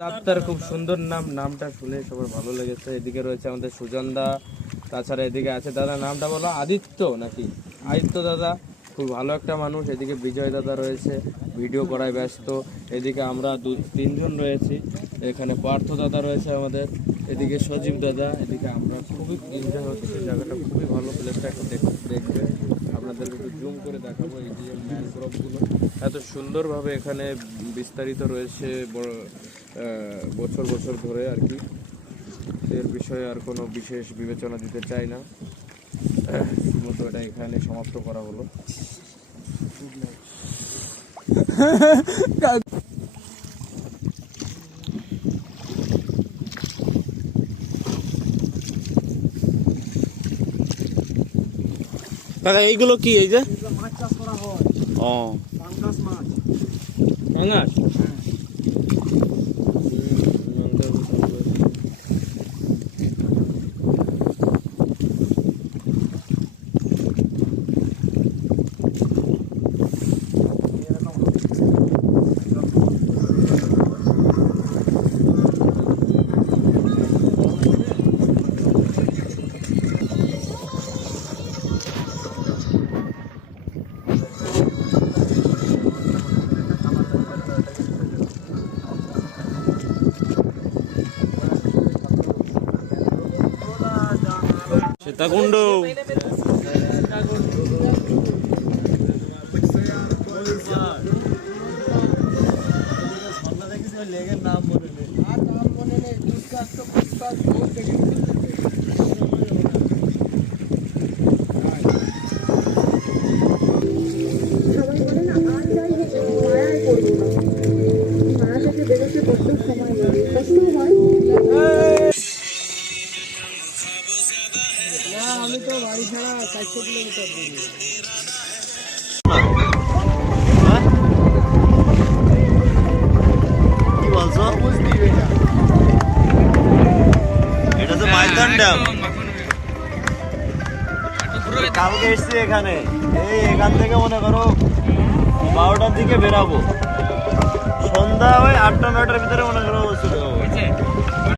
আপনার খুব সুন্দর নাম, নামটা শুনে সবার ভালো লেগেছে। এদিকে রয়েছে আমাদের সুজন দা, তাছাড়া এদিকে আছে দাদা, নামটা বলো আদিত্য নাকি? আদিত্য দাদা খুব ভালো একটা মানুষ। এদিকে বিজয় দাদা রয়েছে, ভিডিও করায় ব্যস্ত। এদিকে আমরা তিনজন রয়েছি, এখানে পার্থ দাদা রয়েছে আমাদের, এদিকে সজীব দাদা, এদিকে আমরা খুবই এনজয় হচ্ছে। জায়গাটা খুবই ভালো, প্লেসটা একটু দেখবে, আপনাদের একটু জুম করে দেখাবো। এই যে ম্যানগ্রোভগুলো এত সুন্দরভাবে এখানে বিস্তারিত রয়েছে বছর বছর ধরে আর কি। এর বিষয়ে আর কোনো বিশেষ বিবেচনা দিতে চাই না, শুধুমাত্র এটা এখানে সমাপ্ত করা হলো। কাকা এইগুলো কি? এই যে মাছ চাষ করা হয়, ও পাঙ্গাস মাছ। পাঙাশ সীতাকুণ্ড। লেগের নাম মনে নেই, আর নাম মনে নেই। পুষ্কার তো পুষ্কার বহুত দেখে সবাই বলে না আর যাই হোক মায়ায় করবো না, মায়া থেকে বেরোতে কত সময় লাগে, কষ্ট হয়। না, আমি তো বাড়ি ছাড়া 400 কিলোমিটার দূরে। কি বলছো? এটা তো মাইথন ড্যাম। কালকে এসছি এখানে, এখান থেকে মনে করো 12টার দিকে বেরাবো, সন্ধ্যা ওই 8টা 9টার ভিতরে মনে করো চলে যাবো।